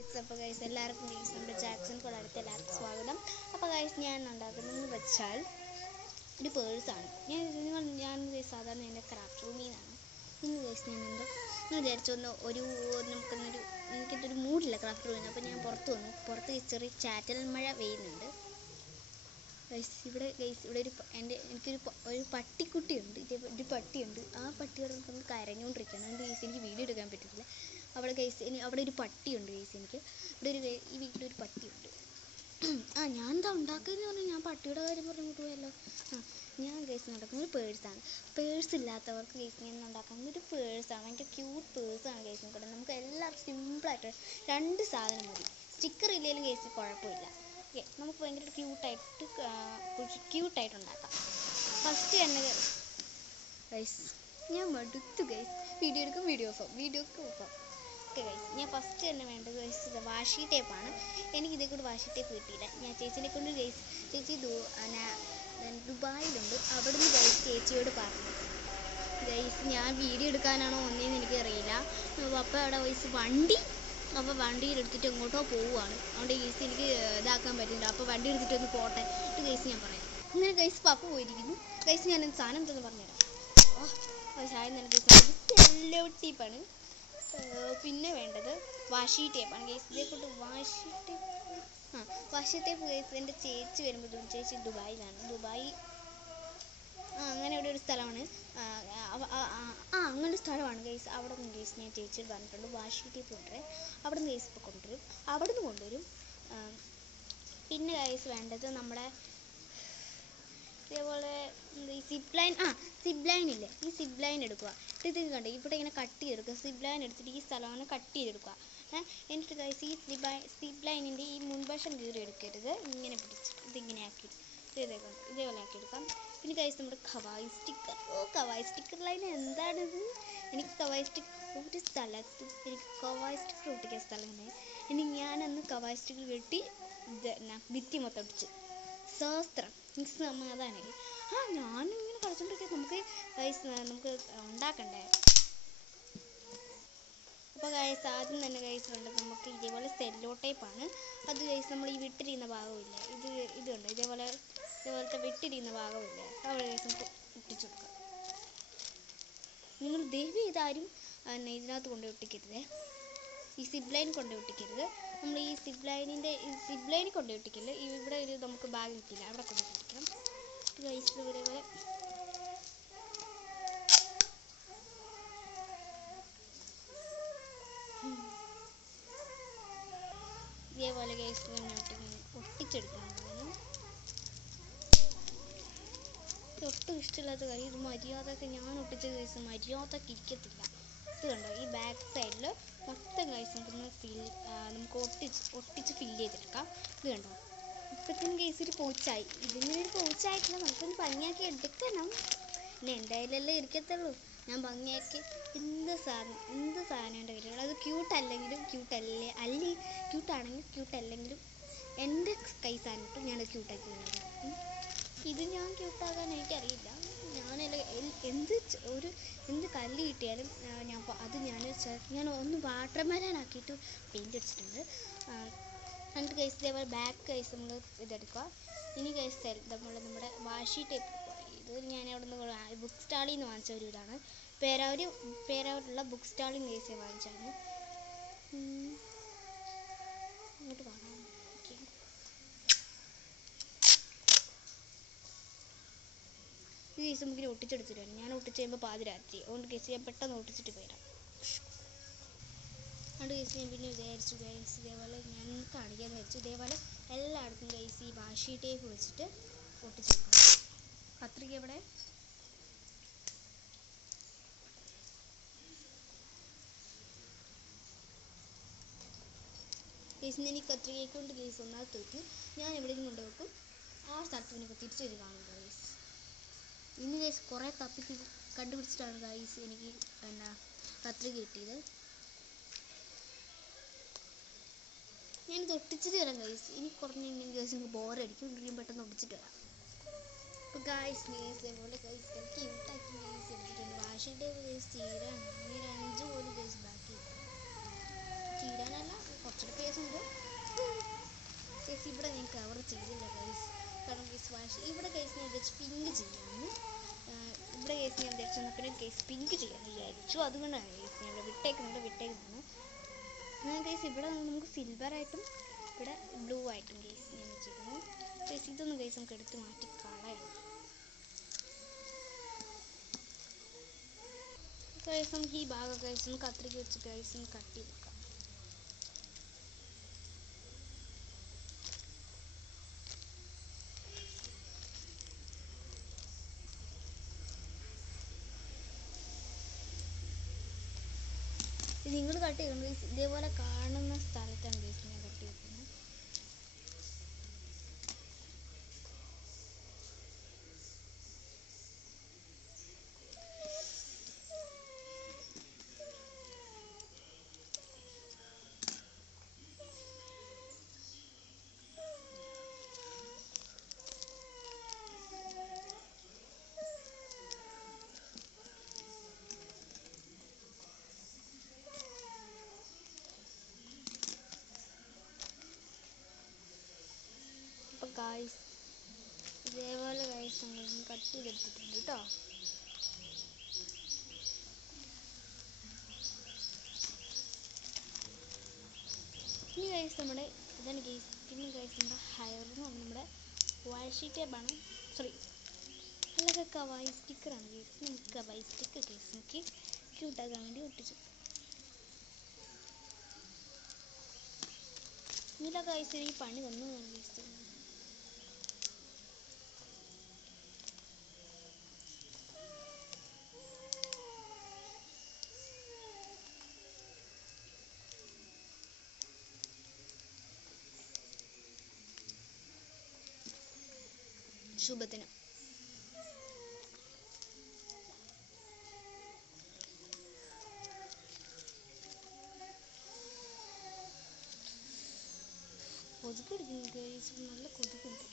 അപ്പോൾ ഗൈസ് എല്ലാവർക്കും ഗൈസ് നമ്മുടെ ജാക്സൺ കൊളാരത്തെ എല്ലാവർക്കും സ്വാഗതം. അപ്പോൾ ഗൈസ് ഞാൻ ഉണ്ടാക്കുന്നതെന്ന് വെച്ചാൽ ഒരു പേഴ്സാണ്. ഞാൻ സാധാരണ എൻ്റെ ക്രാഫ്റ്റ് റൂമിൽ നിന്നാണ്. ഇന്ന് ഗൈസ് ഞാൻ വിചാരിച്ചൊന്ന് എനിക്കിതൊരു മൂഡില്ല ക്രാഫ്റ്റ് റൂമിൽ നിന്ന്. അപ്പോൾ ഞാൻ പുറത്ത് ചെറിയ ചാറ്റൽ മഴ പെയ്യുന്നുണ്ട് ഇവിടെ എനിക്കൊരു പട്ടിക്കുട്ടിയുണ്ട്. ഒരു പട്ടിയുണ്ട്. ആ പട്ടിയോട് നമ്മൾ കരഞ്ഞുകൊണ്ടിരിക്കുകയാണ്. അതുകൊണ്ട് ഗൈസ് എനിക്ക് വീഡിയോ എടുക്കാൻ പറ്റില്ല. അവിടെ ഒരു പട്ടിയുണ്ട് ഗൈസ്. ഈ വീട്ടിലൊരു പട്ടിയുണ്ട്. ഞാൻ എന്താ ഉണ്ടാക്കുന്നതെന്ന് പറഞ്ഞാൽ ഞാൻ പട്ടിയുടെ കാര്യം പറഞ്ഞിട്ട് പോയല്ലോ. ഞാൻ ഗൈസ് ഉണ്ടാക്കുന്ന ഒരു പേഴ്സാണ്. പേഴ്സ് ഇല്ലാത്തവർക്ക് ഗൈസ് ഞാൻ ഉണ്ടാക്കുന്നത് ഒരു പേഴ്സാണ്. ഭയങ്കര ക്യൂട്ട് പേഴ്സാണ് ഗൈസ്. നമുക്ക് എല്ലാവർക്കും സിമ്പിളായിട്ട് 2 സാധനം മതി. സ്റ്റിക്കർ ഇല്ലെങ്കിലും ഗൈസ് കുഴപ്പമില്ല. നമുക്ക് ഭയങ്കര ക്യൂട്ടായിട്ട് ഉണ്ടാക്കാം. ഫസ്റ്റ് തന്നെ ഗൈസ് ഞാൻ മടുത്തു guys. Video of. Okay guys, ഞാൻ ഫസ്റ്റ് തന്നെ വേണ്ടത് ഗൈസ് വാഷി ടേപ്പാണ്. എനിക്കിതേ കൂടി വാഷി ടേപ്പ് കിട്ടിയില്ല. ഞാൻ ചേച്ചിനെ കൊണ്ട് ഗൈസ് ദുബായിലുണ്ട്. അവിടുന്ന് ഗൈസ് ചേച്ചിയോട് പറഞ്ഞു ഗൈസ് ഞാൻ വീഡിയോ എടുക്കാനാണോ ഒന്നേന്ന് എനിക്കറിയില്ല. അപ്പോൾ അവിടെ ഗൈസ് വണ്ടിയിൽ എടുത്തിട്ട് എങ്ങോട്ടോ പോവുകയാണ്. അതുകൊണ്ട് ഗൈസ് എനിക്ക് ഇതാക്കാൻ പറ്റില്ല. അപ്പോൾ വണ്ടി എടുത്തിട്ടൊന്ന് പോട്ടെ ഗൈസ് ഞാൻ പറയാം. അങ്ങനെ ഗൈസ് പപ്പ പോയിരിക്കുന്നു. ഗൈസ് ഞാൻ സാധനം എന്തെന്ന് പറഞ്ഞുതരാം. ചായ നല്ല ഗൈസ് സെല്ലോ ടേപ്പാണ്. പിന്നെ വേണ്ടത് വാഷി ടേപ്പാണ് ഗൈസ്. ഇതേക്കൊണ്ട് വാഷി ടേപ്പ് ഗൈസ് എൻ്റെ ചേച്ചി വരുമ്പോൾ ചേച്ചി ദുബായി അങ്ങനെ അവിടെ ഒരു സ്ഥലമാണ്. അങ്ങനെ ഒരു സ്ഥലമാണ് ഗൈസ്. അവിടെ നിന്ന് ഗൈസ് ഞാൻ ചേച്ചിയോട് പറഞ്ഞിട്ടുണ്ട് വാഷി ടേപ്പ് കൊണ്ടുവരാൻ. അവിടെ നിന്ന് ഗൈസ് ഇപ്പോൾ കൊണ്ടുവരും. പിന്നെ ഗൈസ് വേണ്ടത് നമ്മുടെ ഇതേപോലെ ഈ സിബ് ലൈൻ ഇല്ലേ, ഈ സിബ് ലൈൻ എടുക്കുക. ഇത് കണ്ടോ ഇവിടെ ഇങ്ങനെ കട്ട് ചെയ്തെടുക്കുക. സിബ് ലൈൻ എടുത്തിട്ട് ഈ സ്ഥലമാണ് കട്ട് ചെയ്തെടുക്കുക. എന്നിട്ട് ഗൈസ് ഈ സിബ് ലൈനിൻ്റെ ഈ മുൻവശം കീറി എടുക്കരുത്. ഇങ്ങനെ പിടിച്ചിട്ട് ഇതിങ്ങനെ ഇതേപോലെ ആക്കിയെടുക്കാം. പിന്നെ ഗൈസ് നമ്മുടെ കവായി സ്റ്റിക്കർ ലൈൻ എന്താണിത്? എനിക്ക് കവായി സ്റ്റിക്കർ ഒരു സ്ഥലത്ത് എനിക്ക് കവായി സ്റ്റിക്കർ ഒട്ടിക്കാൻ സ്ഥലമുണ്ടായി. ഞാനന്ന് കവായി സ്റ്റിക്കർ വെട്ടി ഭിത്തി മൊത്തം ഒട്ടിച്ചു. ശാസ്ത്രം എനിക്ക് സമാധാനമായി. ഞാനിങ്ങനെ കളിച്ചോണ്ടിരിക്കുക. നമുക്ക് ഉണ്ടാക്കണ്ടേ. അപ്പോൾ ഗൈസ് ആദ്യം തന്നെ ഗൈസ് വേണ്ടത് നമുക്ക് ഇതേപോലെ സെല്ലോ ടേപ്പാണ്. അത് ഗൈസ് നമ്മൾ ഈ വിട്ടിരിക്കുന്ന ഭാഗമില്ലേ, ഇതുണ്ട് ഇതേപോലത്തെ വിട്ടിരിക്കുന്ന ഭാഗമില്ലേ, അവിടെ ഗൈസ് നമുക്ക് ഒട്ടിച്ചു കൊടുക്കാം. നിങ്ങൾ ദയവ് ചെയ്താരും ഇതിനകത്ത് കൊണ്ടുപോയി ഒട്ടിക്കരുത്. ഈ സിബ് ലൈൻ കൊണ്ടുപോയി ഒട്ടിക്കരുത്. നമ്മൾ ഈ സിബ് ലൈനിൽ കൊണ്ടുപോയി ഒട്ടിക്കരുത്. ഇവിടെ നമുക്ക് ബാഗ് കിട്ടില്ല, അവിടെ കൊണ്ടുപോയി ഒട്ടിക്കണം ഗൈസ്. ഇതേപോലെ ഗൈസ് ഒട്ടിച്ചെടുക്കണം. ഒട്ടും ഇഷ്ടമില്ലാത്ത കാര്യം ഇത് മര്യാദക്ക് ഞാൻ ഒട്ടിച്ച ഗൈസ് മര്യാദക്ക് ഇരിക്കത്തില്ല. ഇത് കണ്ടോ ഈ ബാക്ക് സൈഡിൽ മൊത്തം ഗൈസ് നമുക്ക് ഒട്ടിച്ച് ഫില്ല് ചെയ്തെടുക്കാം. ഇത് കണ്ടോ ഇപ്പത്തിന് ഗൈസ് ഒരു പോച്ചായി. ഇതിനൊരു പോച്ചായിട്ടില്ല, നമുക്കൊന്ന് ഭംഗിയാക്കി എടുക്കണം. പിന്നെ എന്തായാലും ഇരിക്കത്തുള്ളൂ. ഞാൻ ഭംഗിയാക്കി എന്ത് സാധനം എൻ്റെ കയ്യിലുള്ള അത് ക്യൂട്ടാണെങ്കിലും ക്യൂട്ടല്ലെങ്കിലും എൻ്റെ കൈ സാധനം ഞാനത് ക്യൂട്ടാക്കി തരുന്നത്. ഇത് ഞാൻ ക്യൂട്ടാകാൻ എനിക്കറിയില്ല. എന്ത് കല്ല് കിട്ടിയാലും ഞാൻ ഒന്ന് വാട്ടർ മെലനാക്കിയിട്ട് പെയിൻ്റ് അടിച്ചിട്ടുണ്ട്. എന്നിട്ട് ഗൈസ് ഇതേപോലെ ബാക്ക് ഗൈസ് നമ്മൾ ഇതെടുക്കുക. ഇനി ഗൈസ് നമ്മുടെ വാഷി ടേപ്പ്. ഇത് ഞാൻ അവിടെ നിന്ന് ബുക്ക് സ്റ്റാളിൽ നിന്ന് വാങ്ങിച്ച ഒരു ഇതാണ്. പേരാവൂരുള്ള ബുക്ക് സ്റ്റാളിൽ നിന്ന് ഗൈസ് വാങ്ങിച്ചാണ്. ഇങ്ങോട്ട് കാണാം. ഈ ഗൈസ് നമുക്കിനി ഒട്ടിച്ചെടുത്തിട്ട് വരാം. ഞാൻ ഒട്ടിച്ച് കഴിയുമ്പോൾ പാതിരാത്രി. അതുകൊണ്ട് ഗൈസ് ഞാൻ പെട്ടെന്ന് ഒട്ടിച്ചിട്ട് വരാം. അതുകൊണ്ട് ഗൈസ് ഞാൻ പിന്നെ വിചാരിച്ചു ഗൈസ് ഇതേപോലെ ഞാൻ കാണിക്കാമെന്ന് വിചാരിച്ചു. ഇതേപോലെ എല്ലായിടത്തും ഗൈസ് ഈ വാഷി ടേപ്പ് വെച്ചിട്ട് ഒട്ടിച്ചെടുക്കണം. കത്രിക ഇവിടെ ഗൈസ് ഞാൻ ഈ കത്രികയെ കൊണ്ട് ഗൈസ് ഒന്നാമത് തൂക്കി ഞാൻ എവിടെയും കൊണ്ടുവെക്കും. ആ സ്ഥലത്ത് പിന്നെ തിരിച്ചു വരും കാണും ഗൈസ്. ഇനി ഗൈസ് കുറേ കണ്ടുപിടിച്ചിട്ടാണ് ഗൈസ് എനിക്ക് കത്രിക കിട്ടിയത്. ഞാനിത് ഒട്ടിച്ചിട്ട് വരാം ഗൈസ്. ഇനി കുറഞ്ഞിട്ടുണ്ടെങ്കിൽ ഗൈസ് എനിക്ക് ബോറടിക്കും. ഞാൻ പെട്ടെന്ന് ഒട്ടിച്ചിട്ട് വരാം. അപ്പോൾ ഗൈസ് ഇതേപോലെ ഗൈസ് എനിക്ക് ക്യൂട്ടാക്കി ഗൈസ് എടുത്തിട്ടുണ്ട്. വാഷി ടേപ്പ് ഗൈസ് തീരാനാണ്. 5 പോലും ഗൈസ് ബാക്കി തീരാനല്ല, കുറച്ചുകൂടെ കവർ ചെയ്തില്ല ഗൈസ്. കാരണം ഗൈസ് വാഷ് ഇവിടെ ഗൈസ് ഞാൻ വിചാരിച്ചു പിങ്ക് ചെയ്യാമെന്ന്. ഇവിടെ ഗൈസ് ഞാൻ വിചാരിച്ചു എന്നാൽ പിന്നെ ഗൈസ് പിങ്ക് ചെയ്യാമെന്ന് വിചാരിച്ചു. അതുകൊണ്ടാണ് ഗൈസ് ഞാൻ ഇവിടെ വിട്ടേക്കുന്നതാണ്. എന്നാൽ ഗൈസ് ഇവിടെ നമുക്ക് സിൽവറായിട്ടും ഇവിടെ ബ്ലൂ ആയിട്ടും ഗൈസ് ഞാൻ വെച്ചിരിക്കുന്നു. ഗൈസ് ഇതൊന്നും ഗൈസ് നമുക്ക് എടുത്ത് മാറ്റി കളയണം. ഗൈസ് നമുക്ക് ഈ ഭാഗം ഗൈസ് ഒന്ന് കത്രിക വെച്ച് ഗൈസ് ഒന്ന് കട്ട് ചെയ്തെടുക്കാം. നിങ്ങൾ കട്ട് ചെയ്യണം ഗൈസ്. ഇതേപോലെ കാണുന്ന സ്ഥലത്താണ് ഗൈസ് ഞാൻ കട്ട് ചെയ്തിരിക്കുന്നത്. അപ്പോൾ ഗൈസ് ഇതേപോലെ ഗൈസ് നമ്മൾ കട്ട് ചെയ്തെടുത്തിട്ടുണ്ട് കേട്ടോ. ഇനി ഗൈസ് നമ്മുടെ ഇതാണ് ഗൈസ്. പിന്നെ ഗൈസ് നമ്മുടെ ഹെയർ എന്ന് പറഞ്ഞാൽ നമ്മുടെ വാഷി ടേപ്പാണ്. Sorry അല്ലൊക്കെ കവായി സ്റ്റിക്കറാണ് guys. നമുക്ക് കവായി സ്റ്റിക്കർ ഗൈസ് നമുക്ക് ക്യൂട്ടാക്കാൻ വേണ്ടി ഒട്ടിച്ചു. ഇല്ല ഗൈസ് ഈ പണി തന്നു ഗൈസ്. ശുഭദിനം. കൊതുകടിക്കുന്നു ഗൈസ്. നല്ല കൊതുകുണ്ട്.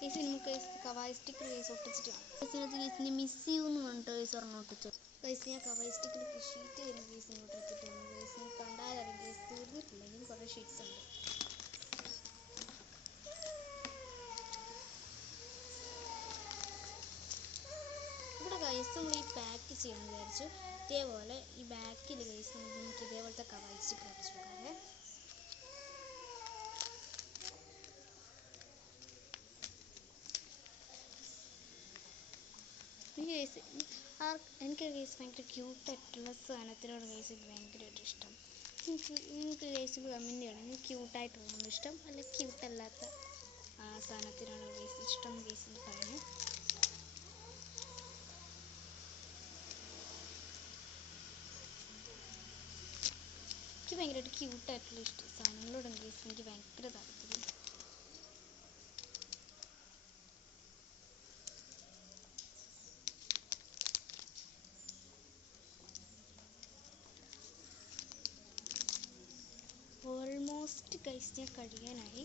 ഗൈസ് നമുക്ക് കവായി സ്റ്റിക്കർ ഗൈസ് ഒട്ടിച്ചിട്ട് കാണാം. ഗൈസിന് മിസ് ചെയ്യുമെന്ന് പറഞ്ഞിട്ട് ഗൈസ് ഒരെണ്ണം ഒട്ടിച്ചു. ഗൈസ് ഞാൻ കവായി സ്റ്റിക്കർ ഷീറ്റ് വരുന്ന ഗൈസ് ഇങ്ങോട്ട് എടുത്തിട്ടുണ്ട്. ഗൈസ് കണ്ടാലറിയാം ഗൈസ് തീർന്നിട്ടില്ല. ഇനിയും കുറേ ഷീറ്റ്സ് ഉണ്ട്. ഇവിടെ ഗൈസ് നമ്മൾ ഈ പാക്ക് ചെയ്യാമെന്ന് വിചാരിച്ചു. ഇതേപോലെ ഈ ബാക്കിൽ ഗൈസ് നമുക്ക് ഇതേപോലത്തെ കവായി സ്റ്റിക്കർ അടിച്ചെടുക്കാതെ. എനിക്ക് ഗൈസ് ഭയങ്കര ക്യൂട്ടായിട്ടുള്ള സാധനത്തിനോട് ഗൈസ് ഭയങ്കരമായിട്ട് ഇഷ്ടം. നിങ്ങൾക്ക് ഗൈസ് കമൻറ്റ് ചെയ്യണം ക്യൂട്ടായിട്ടുള്ളതാണ് ഇഷ്ടം അല്ല ക്യൂട്ടല്ലാത്ത സാധനത്തിനാണ് ഗൈസ് ഇഷ്ടം ഗൈസ് എന്ന് പറയുന്നത്. എനിക്ക് ഭയങ്കരമായിട്ട് ക്യൂട്ടായിട്ടുള്ള സാധനങ്ങളോടും ഗൈസ് എനിക്ക് ഭയങ്കര താല്പര്യം. ഓൾമോസ്റ്റ് ഗൈസ് ഞാൻ കഴിയാനായി.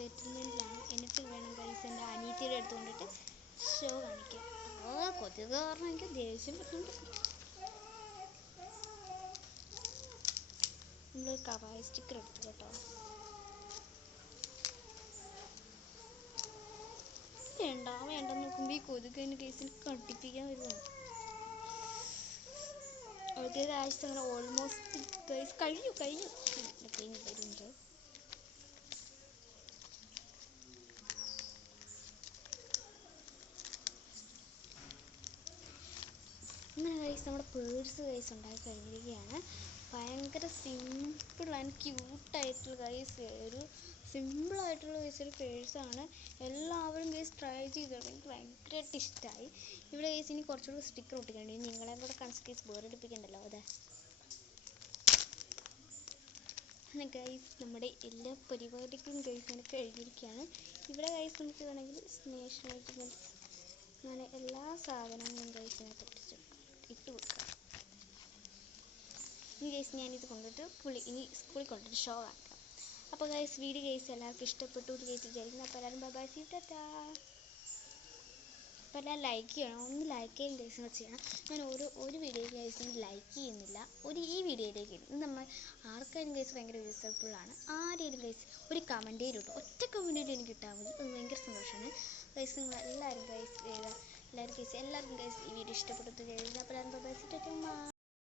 സെറ്റിൽമെൻറ്റിലാണ്. എന്നിട്ട് വേണം ഗൈസ് എൻ്റെ അനിയത്തിയുടെ അടുത്ത് കൊണ്ടിട്ട് ഷോ കാണിക്കാൻ. കൊതുക് കാരണം എനിക്ക് ദേഷ്യം വരുന്നുണ്ട്. നമ്മളൊരു കവായി സ്റ്റിക്കർ എടുത്തു കേട്ടോ. വേണ്ടെന്ന് നോക്കുമ്പോൾ ഈ കൊതുക് എൻ്റെ കേസിന് കട്ടിപ്പിക്കാൻ വരുവാണ്. ഓക്കെ ഗൈസ്, അങ്ങനെ ഓൾമോസ്റ്റ് ഗൈസ് കഴിഞ്ഞു വരുന്നുണ്ട്. അങ്ങനെ ഗൈസ് നമ്മുടെ പേഴ്സ് ഗൈസ് ഉണ്ടാക്കി കഴിഞ്ഞിരിക്കുകയാണ്. ഭയങ്കര സിമ്പിൾ ആൻഡ് ക്യൂട്ടായിട്ടുള്ള ഗൈസ് ഒരു സിമ്പിളായിട്ടുള്ള ഗൈസ് ഒരു പേഴ്സാണ്. എല്ലാവരും ഗൈസ് ട്രൈ ചെയ്തോളൂ. എനിക്ക് ഭയങ്കരമായിട്ട് ഇഷ്ടമായി. ഇവിടെ ഗൈസ് ഇനി കുറച്ചുകൂടി സ്റ്റിക്കർ ഒട്ടിക്കണ്ടേ, നിങ്ങളെ കൂടെ കാണിച്ച് ഗൈസ് ബോറടിപ്പിക്കണ്ടല്ലോ. അതെ അങ്ങനെ ഗൈസ് നമ്മുടെ എല്ലാ പരിപാടിക്കും ഗൈസ് അങ്ങനെ കഴിഞ്ഞിരിക്കുകയാണ്. ഇവിടെ ഗൈസ് നമുക്ക് വേണമെങ്കിൽ സ്റ്റേഷനറി അങ്ങനെ എല്ലാ സാധനങ്ങളും ഗൈസിനകത്ത് ഇട്ട് വെക്കാം. ഇനി ഗൈസ് ഞാനിത് കൊണ്ടിട്ട് ഇനി സ്കൂളിൽ കൊണ്ടിട്ട് ഷോ കാണിക്കാം. അപ്പോൾ ഗൈസ് വീഡിയോ ഗൈസ് എല്ലാവർക്കും ഇഷ്ടപ്പെട്ടു ഗൈസ് വിചാരിക്കുന്നു. അപ്പോൾ എല്ലാവരും bye bye, see you, tata. അപ്പോൾ എല്ലാം ലൈക്ക് ചെയ്യണം, ഒന്ന് ലൈക്ക് ചെയ്യും ഗൈസ് ചെയ്യണം. ഞാൻ ഒരു വീഡിയോ ഗൈസിന് ലൈക്ക് ചെയ്യുന്നില്ല, ഈ വീഡിയോയിലേക്ക് നമ്മൾ ആർക്കാരും ഗൈസ് ഭയങ്കര യൂസ്ഫുള്ളാണ്. ആരെയും ഗൈസ് ഒരു കമൻറ്റ് ചെയ്തിട്ടു, ഒറ്റ കമൻറ്റ് എനിക്ക് കിട്ടാൻ മതി, അത് ഭയങ്കര സന്തോഷമാണ് ഗൈസ്. നിങ്ങൾ എല്ലാവരും ഗൈസ് എല്ലാവർക്കും ഗൈസ് ഈ വീഡിയോ ഇഷ്ടപ്പെട്ടു. അപ്പോൾ എല്ലാവരും bye bye, see you, Tata.